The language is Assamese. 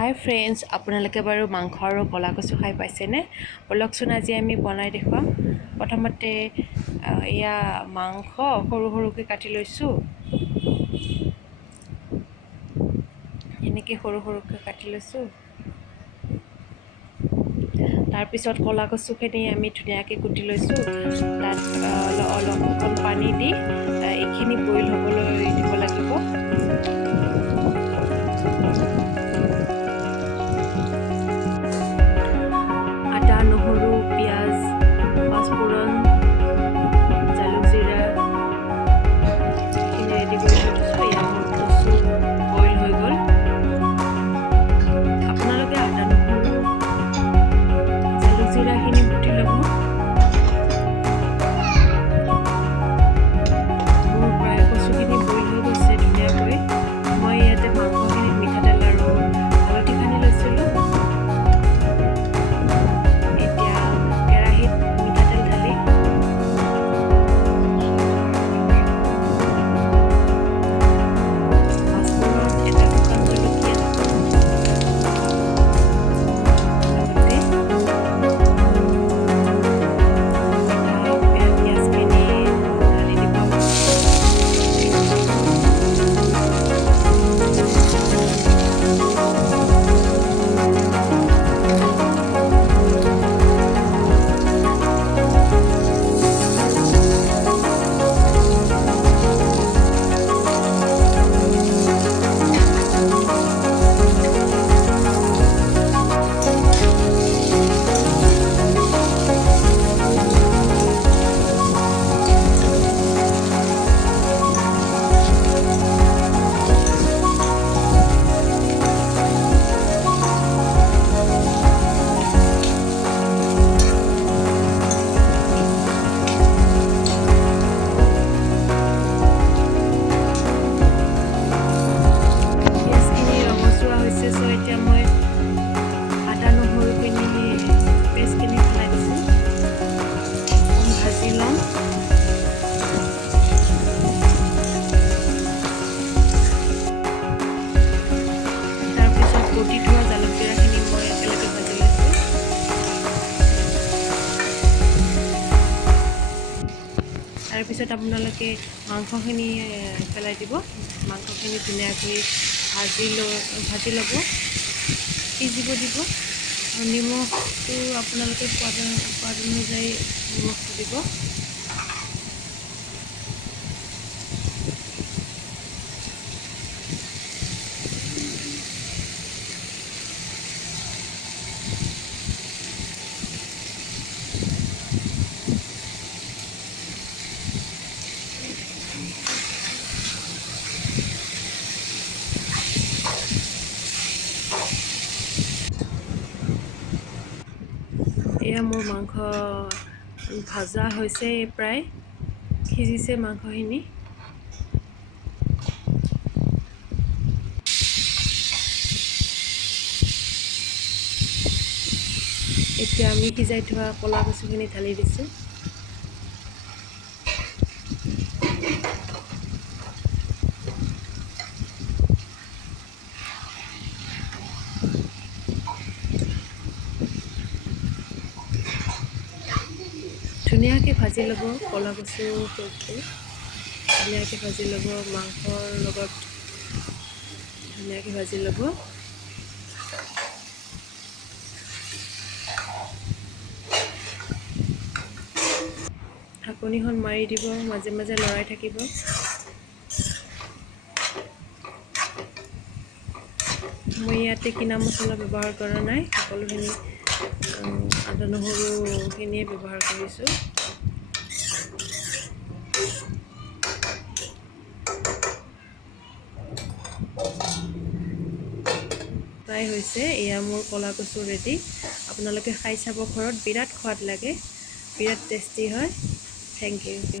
হাই ফ্ৰেণ্ডছ, আপোনালোকে বাৰু মাংস আৰু ক'লা কচু খাই পাইছেনে? ব'লকচোন আজি আমি বনাই দেখুৱাম। প্ৰথমতে এয়া মাংস সৰু সৰুকৈ কাটি লৈছোঁ। এনেকৈ সৰু সৰুকৈ কাটি লৈছোঁ। তাৰপিছত ক'লা কচুখিনি আমি ধুনীয়াকৈ কুটি লৈছোঁ। তাত অলপ অকণ পানী দি এইখিনি বইল হ'বলৈ দিব লাগিব। আদা, নহৰু, পিঁয়াজ, পাঁচফোৰণ, জালুক, জিৰা এইখিনি ৰেডি কৰি থৈ দিছোঁ। এয়া মোৰ কচু বইল হৈ গ'ল। আপোনালোকে আদা, নহৰু, জালুক, জিৰাখিনি কুটি ল'ব। মোৰ প্ৰায় কচুখিনি বইল হৈ গৈছে ধুনীয়াকৈ। মই ইয়াতে মাংসখিনিত মিঠাতেল আৰু হালধি সানি লৈছিলোঁ। এতিয়া মই আদা নহৰুখিনি পেষ্টখিনি পেলাই দিছোঁ। ভাজি ল'ম। তাৰপিছত বটি থোৱা জালুক জিৰাখিনি মই একেলগে ভাজি লৈছোঁ। তাৰপিছত আপোনালোকে মাংসখিনি পেলাই দিব। মাংসখিনি ধুনীয়াকৈ ভাজি ল'ব, সিজিব দিব। আৰু নিমখটো আপোনালোকে সোৱাদ অনুযায়ী নিমখটো দিব। এয়া মোৰ মাংস ভাজা হৈছে, প্ৰায় সিজিছে মাংসখিনি। এতিয়া আমি সিজাই থোৱা ক'লা কচুখিনি ঢালি দিছোঁ। ধুনীয়াকৈ ভাজি ল'ব ক'লা কচুটো, ধুনীয়াকৈ ভাজি ল'ব। মাংসৰ লগত ধুনীয়াকৈ ভাজি ল'ব। ঢাকনিখন মাৰি দিব, মাজে মাজে লৰাই থাকিব। মই ইয়াতে কিনা মছলা ব্যৱহাৰ কৰা নাই, সকলোখিনি আদা নহৰুখিনিয়ে ব্যৱহাৰ কৰিছোঁ। প্ৰায় হৈছে। এয়া মোৰ ক'লা কচু ৰেডি। আপোনালোকে খাই চাব ঘৰত, বিৰাট সোৱাদ লাগে, বিৰাট টেষ্টি হয়। Thank U.